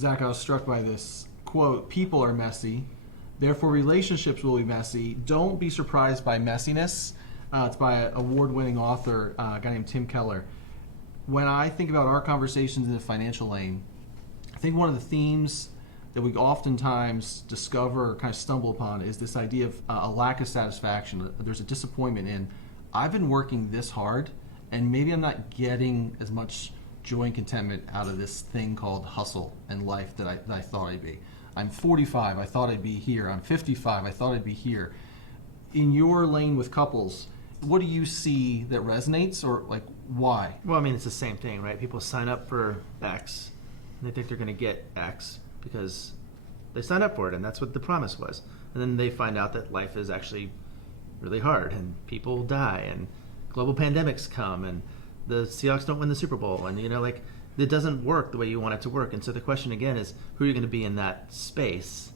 Zach, I was struck by this quote: "People are messy, therefore relationships will be messy. Don't be surprised by messiness." It's by an award-winning author, a guy named Tim Keller. When I think about our conversations in the financial lane, I think one of the themes that we oftentimes discover or kind of stumble upon is this idea of a lack of satisfaction. There's a disappointment in, I've been working this hard, and maybe I'm not getting as much joy and contentment out of this thing called hustle and life that I thought I'd be. I'm 45, I thought I'd be here. I'm 55, I thought I'd be here. In your lane with couples, what do you see that resonates, or like why? Well, I mean, it's the same thing, right? People sign up for X, and they think they're going to get X because they signed up for it, and that's what the promise was. And then they find out that life is actually really hard, and people die, and global pandemics come, and the Seahawks don't win the Super Bowl, and like it doesn't work the way you want it to work. And so the question again is, who are you going to be in that space?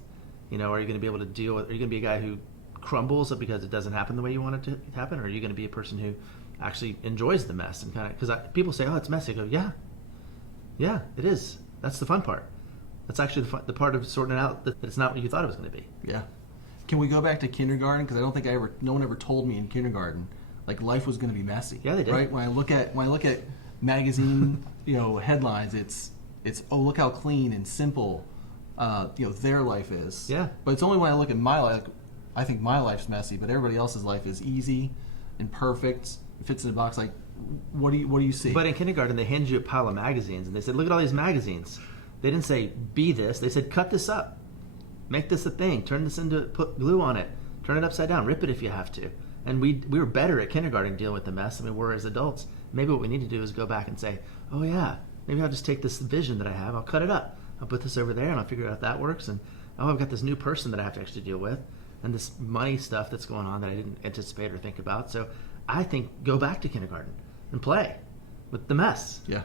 Are you going to be able to deal with? Are you going to be a guy who crumbles because it doesn't happen the way you want it to happen, or are you going to be a person who actually enjoys the mess and kind of, because people say, oh, it's messy. I go, yeah, it is. That's the fun part. That's actually the part of sorting it out that it's not what you thought it was going to be. Yeah. Can we go back to kindergarten? Because I don't think no one ever told me in kindergarten like life was going to be messy. Yeah, they did. Right? When I look at magazine headlines, it's oh, look how clean and simple their life is. Yeah. But it's only when I look at my life, I think my life's messy, but everybody else's life is easy and perfect. It fits in a box. Like, what do you see? But in kindergarten, they handed you a pile of magazines, and they said, look at all these magazines. They didn't say, be this. They said, cut this up. Make this a thing. Turn this put glue on it. Turn it upside down. Rip it if you have to. And we were better at kindergarten dealing with the mess than we were as adults. Maybe what we need to do is go back and say, oh yeah, maybe I'll just take this vision that I have, I'll cut it up. I'll put this over there, and I'll figure out if that works. And oh, I've got this new person that I have to actually deal with, and this money stuff that's going on that I didn't anticipate or think about. So I think go back to kindergarten and play with the mess. Yeah.